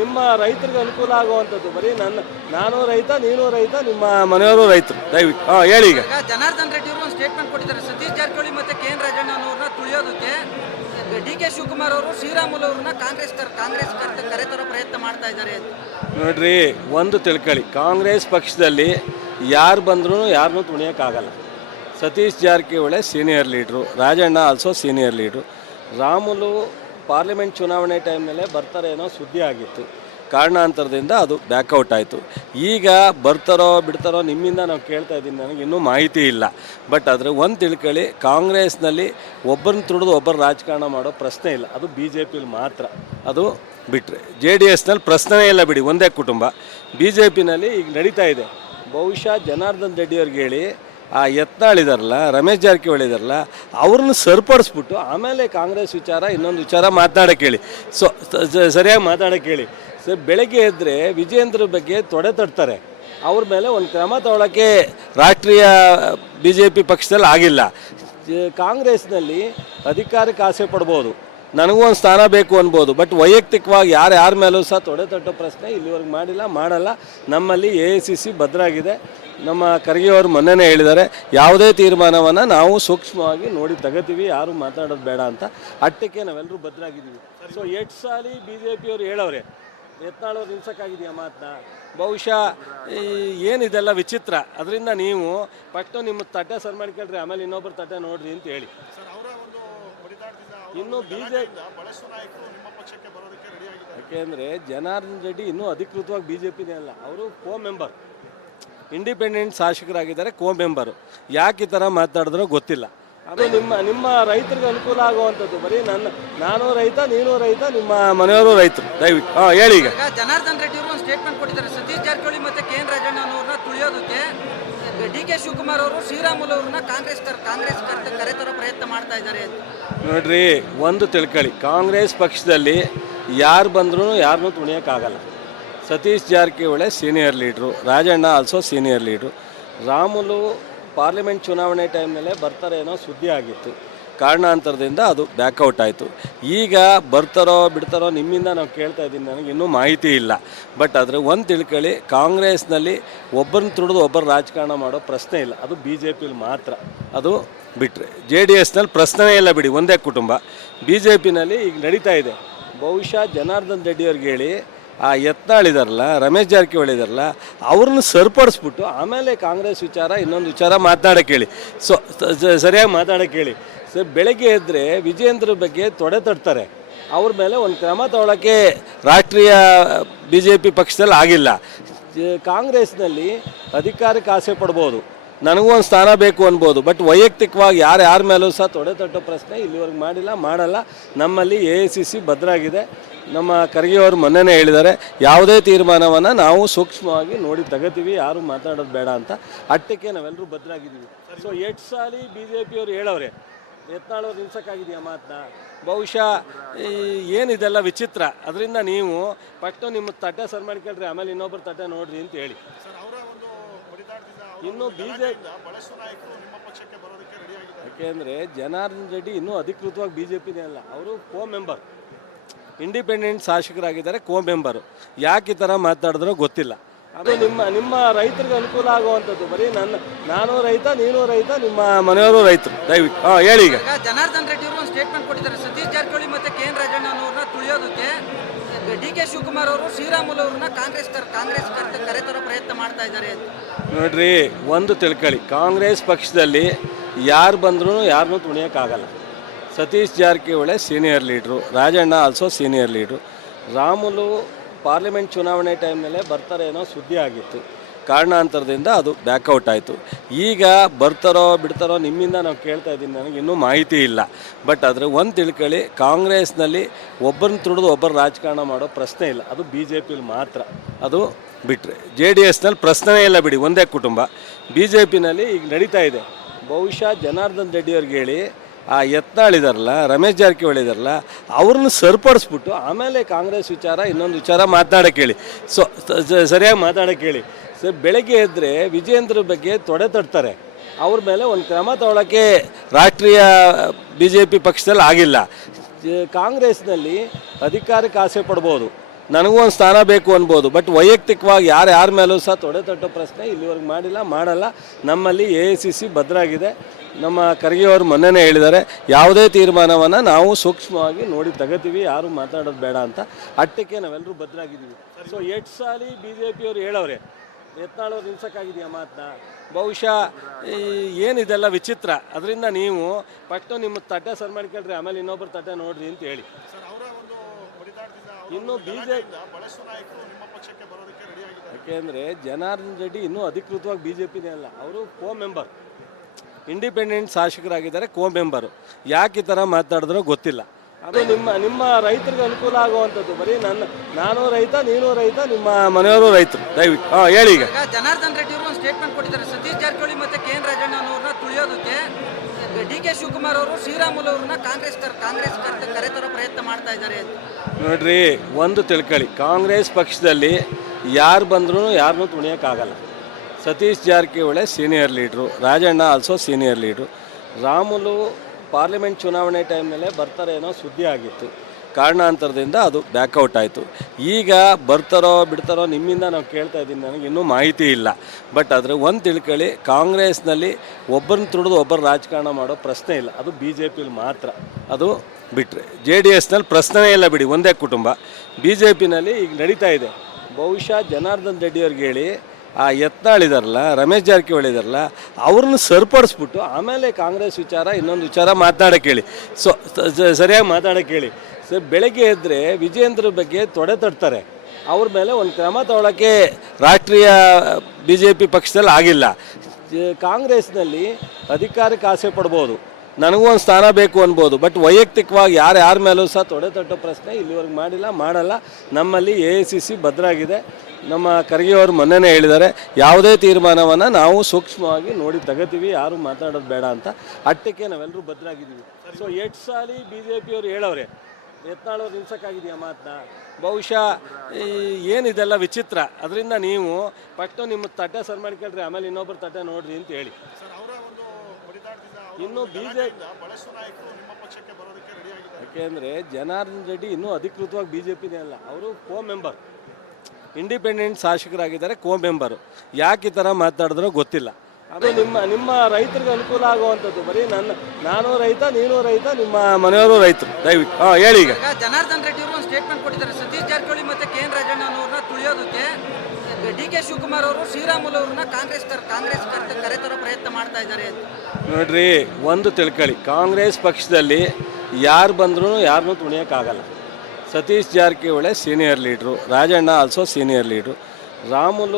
ನಿಮ್ಮ ರೈತರಿಗೆ ಅನುಕೂಲ ಆಗುವಂಥದ್ದು. ಬರೀ ನಾನು ರೈತ, ನೀನು ರೈತ, ನಿಮ್ಮ ಮನೆಯವರು ರೈತರು. ದಯವಿಟ್ಟು ಹೇಳಿ. ಈಗ ಜನಾರ್ದನ್ ರೆಡ್ಡಿ ಅವರು ಒಂದು ಸ್ಟೇಟ್ಮೆಂಟ್ ಕೊಟ್ಟಿದ್ದಾರೆ. ಸತೀಶ್ ಜಾರಕಿಹೊಳಿ ಮತ್ತೆ KN ರಾಜಣ್ಣ ಅವರನ್ನ ತುಳಿಯೋದಕ್ಕೆ DK ಶಿವಕುಮಾರ್ ಅವರು ಶ್ರೀರಾಮುಲು ಅವ್ರನ್ನ ಕಾಂಗ್ರೆಸ್ ಕರೆತರೋ ಪ್ರಯತ್ನ ಮಾಡ್ತಾ ಇದ್ದಾರೆ ಅಂತ. ನೋಡ್ರಿ, ಒಂದು ತಿಳ್ಕೊಳ್ಳಿ, ಕಾಂಗ್ರೆಸ್ ಪಕ್ಷದಲ್ಲಿ ಯಾರು ಬಂದ್ರೂ ಯಾರನ್ನೂ ತುಣಿಯೋಕ್ಕಾಗಲ್ಲ. ಸತೀಶ್ ಜಾರಕಿಹೊಳಿ ಸೀನಿಯರ್ ಲೀಡ್ರು, ರಾಜಣ್ಣ ಆಲ್ಸೋ ಸೀನಿಯರ್ ಲೀಡ್ರು. ರಾಮುಲು ಪಾರ್ಲಿಮೆಂಟ್ ಚುನಾವಣೆ ಟೈಮ್ನಲ್ಲೇ ಬರ್ತಾರೆ ಏನೋ ಸುದ್ದಿ ಆಗಿತ್ತು. ಕಾರಣಾಂತರದಿಂದ ಅದು ಬ್ಯಾಕೌಟ್ ಆಯಿತು. ಈಗ ಬರ್ತಾರೋ ಬಿಡ್ತಾರೋ ನಿಮ್ಮಿಂದ ನಾವು ಕೇಳ್ತಾ ಇದ್ದೀನಿ, ನನಗೆ ಇನ್ನೂ ಮಾಹಿತಿ ಇಲ್ಲ. ಬಟ್ ಆದರೆ ಒಂದು ತಿಳ್ಕೊಳ್ಳಿ, ಕಾಂಗ್ರೆಸ್ನಲ್ಲಿ ಒಬ್ಬರನ್ನ ತುಳಿದು ಒಬ್ಬರು ರಾಜಕಾರಣ ಮಾಡೋ ಪ್ರಶ್ನೆ ಇಲ್ಲ. ಅದು BJPಲಿ ಮಾತ್ರ. ಅದು ಬಿಟ್ಟರೆ JDSನಲ್ಲಿ ಪ್ರಶ್ನೆನೇ ಇಲ್ಲ ಬಿಡಿ, ಒಂದೇ ಕುಟುಂಬ. BJPನಲ್ಲಿ ಈಗ ನಡೀತಾ ಇದೆ. ಬಹುಶಃ ಜನಾರ್ದನ್ ರೆಡ್ಡಿ ಅವ್ರಿಗೆ ಹೇಳಿ, ಆ ಯತ್ನಾಳ್ ಇದಾರಲ್ಲ, ರಮೇಶ್ ಜಾರಕಿಹೊಳಿ ಇದಾರಲ್ಲ, ಅವ್ರನ್ನ ಸರಿಪಡಿಸ್ಬಿಟ್ಟು ಆಮೇಲೆ ಕಾಂಗ್ರೆಸ್ ವಿಚಾರ ಇನ್ನೊಂದು ವಿಚಾರ ಮಾತನಾಡೋಕ್ಕೆ ಹೇಳಿ. ಸರಿಯಾಗಿ ಮಾತಾಡೋಕ್ಕೆ ಹೇಳಿ. ಬೆಳಗ್ಗೆ ಎದ್ದರೆ ವಿಜೇಂದ್ರ ಬಗ್ಗೆ ತೊಡೆ ತಡ್ತಾರೆ. ಅವ್ರ ಮೇಲೆ ಒಂದು ಕ್ರಮ ತಗೊಳ್ಳೋಕ್ಕೆ ರಾಷ್ಟ್ರೀಯ BJP ಪಕ್ಷದಲ್ಲಿ ಆಗಿಲ್ಲ. ಕಾಂಗ್ರೆಸ್ನಲ್ಲಿ ಅಧಿಕಾರಕ್ಕೆ ಆಸೆ ಪಡ್ಬೋದು, ನನಗೂ ಒಂದು ಸ್ಥಾನ ಬೇಕು ಅನ್ಬೋದು. ಬಟ್ ವೈಯಕ್ತಿಕವಾಗಿ ಯಾರ ಮೇಲೂ ಸಹ ತೊಡೆ ತಟ್ಟೋ ಪ್ರಶ್ನೆ ಇಲ್ಲಿವರೆಗೆ ಮಾಡಲ್ಲ. ನಮ್ಮಲ್ಲಿ AICC ಭದ್ರಾಗಿದೆ. ನಮ್ಮ ಖರ್ಗೆ ಅವರು ಮೊನ್ನೆನೇ ಹೇಳಿದ್ದಾರೆ, ಯಾವುದೇ ತೀರ್ಮಾನವನ್ನು ನಾವು ಸೂಕ್ಷ್ಮವಾಗಿ ನೋಡಿ ತಗೋತೀವಿ, ಯಾರು ಮಾತಾಡೋದು ಬೇಡ ಅಂತ. ಅಟ್ಟಕ್ಕೆ ನಾವೆಲ್ಲರೂ ಭದ್ರಾಗಿದ್ದೀವಿ. ಸೊ 8 ಸಾಲಿ BJPಯವರು ಹೇಳವ್ರೆ, ಯತ್ನಾಳವ್ರು ನಿಲ್ಸೋಕ್ಕಾಗಿದೆಯಾ ಮಾತನ್ನ? ಬಹುಶಃ ಏನಿದೆಲ್ಲ ವಿಚಿತ್ರ. ಅದರಿಂದ ನೀವು ಫಸ್ಟು ನಿಮ್ಮ ತಟ್ಟೆ ಸರ್ ಮಾಡ್ಕೊಳ್ರಿ, ಆಮೇಲೆ ಇನ್ನೊಬ್ಬರು ತಟ್ಟೆ ನೋಡ್ರಿ ಅಂತ ಹೇಳಿ. ಇನ್ನು ಯಾಕೆಂದರೆ ಜನಾರ್ದನ್ ರೆಡ್ಡಿ ಇನ್ನೂ ಅಧಿಕೃತವಾಗಿ BJPನೇ ಅಲ್ಲ, ಅವರು ಮೆಂಬರ್, ಇಂಡಿಪೆಂಡೆಂಟ್ ಶಾಸಕರಾಗಿದ್ದಾರೆ, ಮೆಂಬರು. ಯಾಕೆ ಈ ಥರ ಮಾತಾಡಿದ್ರೋ ಗೊತ್ತಿಲ್ಲ. ಅದು ನಿಮ್ಮ ರೈತರಿಗೆ ಅನುಕೂಲ ಆಗುವಂಥದ್ದು. ಬರೀ ನಾನು ರೈತ, ನೀನು ರೈತ, ನಿಮ್ಮ ಮನೆಯವರು ರೈತರು. ದಯವಿಟ್ಟು ಹೇಳಿ. ಈಗ ಜನಾರ್ದನ್ ರೆಡ್ಡಿ ಅವರು ಒಂದು ಸ್ಟೇಟ್ಮೆಂಟ್ ಕೊಟ್ಟಿದ್ದಾರೆ. ಸತೀಶ್ ಜಾರಕಿಹೊಳಿ ಮತ್ತೆ KN ರಾಜಣ್ಣ ಅವರನ್ನ ತುಳಿಯೋದಕ್ಕೆ DK ಶಿವಕುಮಾರ್ ಅವರು ಶ್ರೀರಾಮುಲು ಅವ್ರನ್ನ ಕಾಂಗ್ರೆಸ್ ಕರೆತರೋ ಪ್ರಯತ್ನ ಮಾಡ್ತಾ ಇದ್ದಾರೆ ಅಂತ. ನೋಡ್ರಿ, ಒಂದು ತಿಳ್ಕೊಳ್ಳಿ, ಕಾಂಗ್ರೆಸ್ ಪಕ್ಷದಲ್ಲಿ ಯಾರು ಬಂದ್ರೂ ಯಾರನ್ನೂ ತುಣಿಯೋಕ್ಕಾಗಲ್ಲ. ಸತೀಶ್ ಜಾರಕಿಹೊಳಿ ಸೀನಿಯರ್ ಲೀಡ್ರು, ರಾಜಣ್ಣ ಆಲ್ಸೋ ಸೀನಿಯರ್ ಲೀಡ್ರು. ರಾಮುಲು ಪಾರ್ಲಿಮೆಂಟ್ ಚುನಾವಣೆ ಟೈಮ್ನಲ್ಲೇ ಬರ್ತಾರೆ ಏನೋ ಸುದ್ದಿ ಆಗಿತ್ತು. ಕಾರಣಾಂತರದಿಂದ ಅದು ಬ್ಯಾಕೌಟ್ ಆಯಿತು. ಈಗ ಬರ್ತಾರೋ ಬಿಡ್ತಾರೋ ನಿಮ್ಮಿಂದ ನಾವು ಕೇಳ್ತಾ ಇದ್ದೀನಿ, ನನಗೆ ಇನ್ನೂ ಮಾಹಿತಿ ಇಲ್ಲ. ಬಟ್ ಆದರೆ ಒಂದು ತಿಳ್ಕೊಳ್ಳಿ, ಕಾಂಗ್ರೆಸ್ನಲ್ಲಿ ಒಬ್ಬರನ್ನ ತುಳಿದು ಒಬ್ಬರು ರಾಜಕಾರಣ ಮಾಡೋ ಪ್ರಶ್ನೆ ಇಲ್ಲ. ಅದು BJPಲಿ ಮಾತ್ರ. ಅದು ಬಿಟ್ಟರೆ JDSನಲ್ಲಿ ಪ್ರಶ್ನೆನೇ ಇಲ್ಲ ಬಿಡಿ, ಒಂದೇ ಕುಟುಂಬ. BJPನಲ್ಲಿ ಈಗ ನಡೀತಾ ಇದೆ. ಬಹುಶಃ ಜನಾರ್ದನ್ ರೆಡ್ಡಿ ಅವ್ರಿಗೆ ಹೇಳಿ, ಆ ಯತ್ನಾಳ್ ಇದಾರಲ್ಲ, ರಮೇಶ್ ಜಾರಕಿಹೊಳಿ ಇದಾರಲ್ಲ, ಅವ್ರನ್ನ ಸರಿಪಡಿಸ್ಬಿಟ್ಟು ಆಮೇಲೆ ಕಾಂಗ್ರೆಸ್ ವಿಚಾರ ಇನ್ನೊಂದು ವಿಚಾರ ಮಾತನಾಡೋಕ್ಕೆ ಹೇಳಿ. ಸರಿಯಾಗಿ ಮಾತಾಡೋಕ್ಕೆ ಹೇಳಿ. ಬೆಳಗ್ಗೆ ಎದ್ದರೆ ವಿಜೇಂದ್ರ ಬಗ್ಗೆ ತೊಡೆ ತಡ್ತಾರೆ. ಅವ್ರ ಮೇಲೆ ಒಂದು ಕ್ರಮ ತಗೊಳ್ಳೋಕ್ಕೆ ರಾಷ್ಟ್ರೀಯ BJP ಪಕ್ಷದಲ್ಲಿ ಆಗಿಲ್ಲ. ಕಾಂಗ್ರೆಸ್ನಲ್ಲಿ ಅಧಿಕಾರಕ್ಕೆ ಆಸೆ ಪಡ್ಬೋದು, ನನಗೂ ಒಂದು ಸ್ಥಾನ ಬೇಕು ಅನ್ಬೋದು. ಬಟ್ ವೈಯಕ್ತಿಕವಾಗಿ ಯಾರ ಮೇಲೂ ಸಹ ತೊಡೆ ತಟ್ಟೋ ಪ್ರಶ್ನೆ ಇಲ್ಲಿವರೆಗೆ ಮಾಡಲ್ಲ. ನಮ್ಮಲ್ಲಿ AICC ಭದ್ರಾಗಿದೆ. ನಮ್ಮ ಖರ್ಗೆ ಅವರು ಮೊನ್ನೆನೇ ಹೇಳಿದ್ದಾರೆ, ಯಾವುದೇ ತೀರ್ಮಾನವನ್ನು ನಾವು ಸೂಕ್ಷ್ಮವಾಗಿ ನೋಡಿ ತಗೋತೀವಿ, ಯಾರು ಮಾತಾಡೋದು ಬೇಡ ಅಂತ. ಅಟ್ಟಕ್ಕೆ ನಾವೆಲ್ಲರೂ ಭದ್ರಾಗಿದ್ದೀವಿ. ಸೊ 8 ಸಾಲಿ BJPಯವರು ಹೇಳವ್ರೆ, ಯತ್ನಾಳವ್ರು ನಿಲ್ಸೋಕ್ಕಾಗಿದೆಯಾ ಮಾತನ್ನ? ಬಹುಶಃ ಏನಿದೆಲ್ಲ ವಿಚಿತ್ರ. ಅದರಿಂದ ನೀವು ಫಸ್ಟು ನಿಮ್ಮ ತಟ್ಟೆ ಸರ್ ಮಾಡ್ಕೊಳ್ರಿ, ಆಮೇಲೆ ಇನ್ನೊಬ್ಬರು ತಟ್ಟೆ ನೋಡ್ರಿ ಅಂತ ಹೇಳಿ. ಇನ್ನು ಯಾಕೆಂದರೆ ಜನಾರ್ದನ್ ರೆಡ್ಡಿ ಇನ್ನೂ ಅಧಿಕೃತವಾಗಿ BJPನೇ ಅಲ್ಲ, ಅವರು ಮೆಂಬರ್, ಇಂಡಿಪೆಂಡೆಂಟ್ ಶಾಸಕರಾಗಿದ್ದಾರೆ, ಮೆಂಬರು. ಯಾಕೆ ಈ ಥರ ಮಾತಾಡಿದ್ರೋ ಗೊತ್ತಿಲ್ಲ. ಅದು ನಿಮ್ಮ ರೈತರಿಗೆ ಅನುಕೂಲ ಆಗುವಂಥದ್ದು. ಬರೀ ನಾನು ರೈತ, ನೀನು ರೈತ, ನಿಮ್ಮ ಮನೆಯವರು ರೈತರು. ದಯವಿಟ್ಟು ಹೇಳಿ. ಈಗ ಜನಾರ್ದನ್ ರೆಡ್ಡಿ ಅವರು ಒಂದು ಸ್ಟೇಟ್ಮೆಂಟ್ ಕೊಟ್ಟಿದ್ದಾರೆ. ಸತೀಶ್ ಜಾರಕಿಹೊಳಿ ಮತ್ತೆ KN ರಾಜಣ್ಣ ಅವರನ್ನ ತುಳಿಯೋದಕ್ಕೆ DK ಶಿವಕುಮಾರ್ ಅವರು ಶ್ರೀರಾಮುಲು ಅವ್ರನ್ನ ಕಾಂಗ್ರೆಸ್ ಕರೆತರೋ ಪ್ರಯತ್ನ ಮಾಡ್ತಾ ಇದ್ದಾರೆ ಅಂತ. ನೋಡ್ರಿ, ಒಂದು ತಿಳ್ಕೊಳ್ಳಿ, ಕಾಂಗ್ರೆಸ್ ಪಕ್ಷದಲ್ಲಿ ಯಾರು ಬಂದ್ರೂ ಯಾರನ್ನೂ ತುಣಿಯೋಕ್ಕಾಗಲ್ಲ. ಸತೀಶ್ ಜಾರಕಿಹೊಳಿ ಸೀನಿಯರ್ ಲೀಡ್ರು, ರಾಜಣ್ಣ ಆಲ್ಸೋ ಸೀನಿಯರ್ ಲೀಡ್ರು. ರಾಮುಲು ಪಾರ್ಲಿಮೆಂಟ್ ಚುನಾವಣೆ ಟೈಮ್ನಲ್ಲೇ ಬರ್ತಾರೆ ಏನೋ ಸುದ್ದಿ ಆಗಿತ್ತು. ಕಾರಣಾಂತರದಿಂದ ಅದು ಬ್ಯಾಕೌಟ್ ಆಯಿತು. ಈಗ ಬರ್ತಾರೋ ಬಿಡ್ತಾರೋ ನಿಮ್ಮಿಂದ ನಾವು ಕೇಳ್ತಾ ಇದ್ದೀನಿ, ನನಗೆ ಇನ್ನೂ ಮಾಹಿತಿ ಇಲ್ಲ. ಬಟ್ ಆದರೆ ಒಂದು ತಿಳ್ಕೊಳ್ಳಿ, ಕಾಂಗ್ರೆಸ್ನಲ್ಲಿ ಒಬ್ಬರನ್ನ ತುಳಿದು ಒಬ್ಬರು ರಾಜಕಾರಣ ಮಾಡೋ ಪ್ರಶ್ನೆ ಇಲ್ಲ. ಅದು BJPಲಿ ಮಾತ್ರ. ಅದು ಬಿಟ್ಟರೆ JDSನಲ್ಲಿ ಪ್ರಶ್ನೆನೇ ಇಲ್ಲ ಬಿಡಿ, ಒಂದೇ ಕುಟುಂಬ. BJPನಲ್ಲಿ ಈಗ ನಡೀತಾ ಇದೆ. ಬಹುಶಃ ಜನಾರ್ದನ್ ರೆಡ್ಡಿ ಅವ್ರಿಗೆ ಹೇಳಿ, ಆ ಯತ್ನಾಳ್ ಇದಾರಲ್ಲ, ರಮೇಶ್ ಜಾರಕಿಹೊಳಿ ಇದಾರಲ್ಲ, ಅವ್ರನ್ನ ಸರಿಪಡಿಸ್ಬಿಟ್ಟು ಆಮೇಲೆ ಕಾಂಗ್ರೆಸ್ ವಿಚಾರ ಇನ್ನೊಂದು ವಿಚಾರ ಮಾತನಾಡೋಕ್ಕೆ ಹೇಳಿ. ಸರಿಯಾಗಿ ಮಾತಾಡೋಕ್ಕೆ ಹೇಳಿ. ಬೆಳಗ್ಗೆ ಎದ್ದರೆ ವಿಜೇಂದ್ರ ಬಗ್ಗೆ ತೊಡೆ ತಡ್ತಾರೆ. ಅವ್ರ ಮೇಲೆ ಒಂದು ಕ್ರಮ ತಗೊಳ್ಳೋಕ್ಕೆ ರಾಷ್ಟ್ರೀಯ BJP ಪಕ್ಷದಲ್ಲಿ ಆಗಿಲ್ಲ. ಕಾಂಗ್ರೆಸ್ನಲ್ಲಿ ಅಧಿಕಾರಕ್ಕೆ ಆಸೆ ಪಡ್ಬೋದು, ನನಗೂ ಒಂದು ಸ್ಥಾನ ಬೇಕು ಅನ್ಬೋದು. ಬಟ್ ವೈಯಕ್ತಿಕವಾಗಿ ಯಾರ ಮೇಲೂ ಸಹ ತೊಡೆ ತಟ್ಟೋ ಪ್ರಶ್ನೆ ಇಲ್ಲಿವರೆಗೆ ಮಾಡಲ್ಲ. ನಮ್ಮಲ್ಲಿ AICC ಭದ್ರಾಗಿದೆ. ನಮ್ಮ ಖರ್ಗೆ ಅವರು ಮೊನ್ನೆನೇ ಹೇಳಿದ್ದಾರೆ, ಯಾವುದೇ ತೀರ್ಮಾನವನ್ನು ನಾವು ಸೂಕ್ಷ್ಮವಾಗಿ ನೋಡಿ ತಗೋತೀವಿ, ಯಾರು ಮಾತಾಡೋದು ಬೇಡ ಅಂತ. ಅಟ್ಟಕ್ಕೆ ನಾವೆಲ್ಲರೂ ಭದ್ರಾಗಿದ್ದೀವಿ. ಸೊ 8 ಸಾಲಿ BJP ಅವರು ಹೇಳವ್ರೆ, ಯತ್ನಾಳವ್ರು ನಿಲ್ಸೋಕ್ಕಾಗಿದೆಯಾ ಮಾತನ್ನ? ಬಹುಶಃ ಏನಿದೆಲ್ಲ ವಿಚಿತ್ರ. ಅದರಿಂದ ನೀವು ಫಸ್ಟು ನಿಮ್ಮ ತಟ್ಟೆ ಸರ್ ಮಾಡ್ಕೊಳ್ರಿ, ಆಮೇಲೆ ಇನ್ನೊಬ್ಬರು ತಟ್ಟೆ ನೋಡ್ರಿ ಅಂತ ಹೇಳಿ. ಇನ್ನು BJP ಯಾಕೆಂದರೆ ಜನಾರ್ದನ್ ರೆಡ್ಡಿ ಇನ್ನೂ ಅಧಿಕೃತವಾಗಿ BJPನೇ ಅಲ್ಲ, ಅವರು ಮೆಂಬರ್, ಇಂಡಿಪೆಂಡೆಂಟ್ ಶಾಸಕರಾಗಿದ್ದಾರೆ, ಮೆಂಬರು. ಯಾಕೆ ಈ ಥರ ಮಾತಾಡಿದ್ರೋ ಗೊತ್ತಿಲ್ಲ. ಅದು ನಿಮ್ಮ ರೈತರಿಗೆ ಅನುಕೂಲ ಆಗುವಂಥದ್ದು. ಬರೀ ನಾನು ರೈತ, ನೀನು ರೈತ, ನಿಮ್ಮ ಮನೆಯವರು ರೈತರು. ದಯವಿಟ್ಟು ಹೇಳಿ. ಈಗ ಜನಾರ್ದನ್ ರೆಡ್ಡಿ ಅವರು ಒಂದು ಸ್ಟೇಟ್ಮೆಂಟ್ ಕೊಟ್ಟಿದ್ದಾರೆ, ಸತೀಶ್ ಜಾರಕಿಹೊಳಿ ಮತ್ತೆ KN ರಾಜಣ್ಣ ಅವ್ರನ್ನ ತುಳಿಯೋದಕ್ಕೆ DK ಶಿವಕುಮಾರ್ ಅವರು ಶ್ರೀರಾಮುಲು ಅವ್ರನ್ನ ಕಾಂಗ್ರೆಸ್ ಕರೆತರೋ ಪ್ರಯತ್ನ ಮಾಡ್ತಾ ಇದ್ದಾರೆ. ನೋಡ್ರಿ, ಒಂದು ತಿಳ್ಕೊಳ್ಳಿ, ಕಾಂಗ್ರೆಸ್ ಪಕ್ಷದಲ್ಲಿ ಯಾರು ಬಂದ್ರೂ ಯಾರನ್ನೂ ತುಣಿಯೋಕ್ಕಾಗಲ್ಲ. ಸತೀಶ್ ಜಾರಕಿಹೊಳಿ ಸೀನಿಯರ್ ಲೀಡ್ರು, ರಾಜಣ್ಣ ಆಲ್ಸೋ ಸೀನಿಯರ್ ಲೀಡ್ರು. ರಾಮುಲು ಪಾರ್ಲಿಮೆಂಟ್ ಚುನಾವಣೆ ಟೈಮ್ನಲ್ಲೇ ಬರ್ತಾರೆ ಅನ್ನೋ ಸುದ್ದಿ ಆಗಿತ್ತು. ಕಾರಣಾಂತರದಿಂದ ಅದು ಬ್ಯಾಕೌಟ್ ಆಯಿತು. ಈಗ ಬರ್ತಾರೋ ಬಿಡ್ತಾರೋ ನಿಮ್ಮಿಂದ ನಾವು ಕೇಳ್ತಾ ಇದ್ದೀನಿ, ನನಗೆ ಇನ್ನೂ ಮಾಹಿತಿ ಇಲ್ಲ. ಬಟ್ ಆದರೆ ಒಂದು ತಿಳ್ಕೊಳ್ಳಿ, ಕಾಂಗ್ರೆಸ್ನಲ್ಲಿ ಒಬ್ಬರನ್ನ ತುಳಿದು ಒಬ್ಬರು ರಾಜಕಾರಣ ಮಾಡೋ ಪ್ರಶ್ನೆ ಇಲ್ಲ. ಅದು BJPಲಿ ಮಾತ್ರ. ಅದು ಬಿಟ್ಟರೆ JDSನಲ್ಲಿ ಪ್ರಶ್ನೆಯೇ ಇಲ್ಲ ಬಿಡಿ, ಒಂದೇ ಕುಟುಂಬ. BJPನಲ್ಲಿ ಈಗ ನಡೀತಾ ಇದೆ. ಬಹುಶಃ ಜನಾರ್ದನ್ ರೆಡ್ಡಿ ಅವ್ರಿಗೆ ಹೇಳಿ, ಆ ಯತ್ನಾಳ್ ಇದಾರಲ್ಲ, ರಮೇಶ್ ಜಾರಕಿಹೊಳಿ ಇದಾರಲ್ಲ, ಅವ್ರನ್ನ ಸರಿಪಡಿಸ್ಬಿಟ್ಟು ಆಮೇಲೆ ಕಾಂಗ್ರೆಸ್ ವಿಚಾರ ಇನ್ನೊಂದು ವಿಚಾರ ಮಾತನಾಡೋಕ್ಕೆ ಹೇಳಿ. ಸೊ ಸರಿಯಾಗಿ ಮಾತಾಡೋಕ್ಕೆ ಹೇಳಿ. ಸರ್, ಬೆಳಗ್ಗೆ ಎದ್ದರೆ ವಿಜಯೇಂದ್ರ ಬಗ್ಗೆ ತೊಡೆ ತಡ್ತಾರೆ, ಅವ್ರ ಮೇಲೆ ಒಂದು ಕ್ರಮ ತಗೊಳ್ಳೋಕ್ಕೆ ರಾಷ್ಟ್ರೀಯ BJP ಪಕ್ಷದಲ್ಲಿ ಆಗಿಲ್ಲ. ಕಾಂಗ್ರೆಸ್ನಲ್ಲಿ ಅಧಿಕಾರಕ್ಕೆ ಆಸೆ ಪಡ್ಬೋದು, ನನಗೂ ಒಂದು ಸ್ಥಾನ ಬೇಕು ಅನ್ಬೋದು. ಬಟ್ ವೈಯಕ್ತಿಕವಾಗಿ ಯಾರ ಮೇಲೂ ಸಹ ತೊಡೆ ತಟ್ಟೋ ಪ್ರಶ್ನೆ ಇಲ್ಲಿವರೆಗೆ ಮಾಡಲ್ಲ. ನಮ್ಮಲ್ಲಿ AICC ಭದ್ರಾಗಿದೆ. ನಮ್ಮ ಖರ್ಗೆ ಅವರು ಮೊನ್ನೆನೇ ಹೇಳಿದ್ದಾರೆ, ಯಾವುದೇ ತೀರ್ಮಾನವನ್ನು ನಾವು ಸೂಕ್ಷ್ಮವಾಗಿ ನೋಡಿ ತಗೋತೀವಿ, ಯಾರು ಮಾತಾಡೋದು ಬೇಡ ಅಂತ. ಅಟ್ಟಕ್ಕೆ ನಾವೆಲ್ಲರೂ ಭದ್ರಾಗಿದ್ದೀವಿ. ಸೊ 8 ಸಾಲಿ BJP ಅವರು ಹೇಳವ್ರೆ, ಯತ್ನಾಳವ್ರು ನಿಲ್ಸೋಕ್ಕಾಗಿದೆಯಾ ಮಾತನ್ನ? ಬಹುಶಃ ಏನಿದೆಲ್ಲ ವಿಚಿತ್ರ. ಅದರಿಂದ ನೀವು ಫಸ್ಟು ನಿಮ್ಮ ತಟ್ಟೆ ಸರ್ ಮಾಡ್ಕೊಳ್ರಿ, ಆಮೇಲೆ ಇನ್ನೊಬ್ಬರು ತಟ್ಟೆ ನೋಡ್ರಿ ಅಂತ ಹೇಳಿ. ಇನ್ನು BJP ಯಾಕೆಂದರೆ ಜನಾರ್ದನ್ ರೆಡ್ಡಿ ಇನ್ನೂ ಅಧಿಕೃತವಾಗಿ BJPನೇ ಅಲ್ಲ, ಅವರು ಮೆಂಬರ್, ಇಂಡಿಪೆಂಡೆಂಟ್ ಶಾಸಕರಾಗಿದ್ದಾರೆ, ಮೆಂಬರು. ಯಾಕೆ ಈ ಥರ ಮಾತಾಡಿದ್ರೋ ಗೊತ್ತಿಲ್ಲ. ಅದು ನಿಮ್ಮ ರೈತರಿಗೆ ಅನುಕೂಲ ಆಗುವಂಥದ್ದು. ಬರೀ ನಾನು ರೈತ, ನೀನು ರೈತ, ನಿಮ್ಮ ಮನೆಯವರು ರೈತರು. ದಯವಿಟ್ಟು ಹೇಳಿ. ಈಗ ಜನಾರ್ದನ್ ರೆಡ್ಡಿ ಅವರು ಒಂದು ಸ್ಟೇಟ್ಮೆಂಟ್ ಕೊಟ್ಟಿದ್ದಾರೆ, ಸತೀಶ್ ಜಾರಕಿಹೊಳಿ ಮತ್ತೆ KN ರಾಜಣ್ಣ ಅವ್ರನ್ನ ತುಳಿಯೋದಕ್ಕೆ DK ಶಿವಕುಮಾರ್ ಅವರು ಶ್ರೀರಾಮುಲು ಅವ್ರನ್ನ ಕಾಂಗ್ರೆಸ್ ಕರೆತರೋ ಪ್ರಯತ್ನ ಮಾಡ್ತಾ ಇದ್ದಾರೆ. ನೋಡ್ರಿ, ಒಂದು ತಿಳ್ಕೊಳ್ಳಿ, ಕಾಂಗ್ರೆಸ್ ಪಕ್ಷದಲ್ಲಿ ಯಾರು ಬಂದ್ರೂ ಯಾರನ್ನೂ ತುಣಿಯೋಕ್ಕಾಗಲ್ಲ. ಸತೀಶ್ ಜಾರಕಿಹೊಳಿ ಸೀನಿಯರ್ ಲೀಡ್ರು, ರಾಜಣ್ಣ ಆಲ್ಸೋ ಸೀನಿಯರ್ ಲೀಡ್ರು. ರಾಮುಲು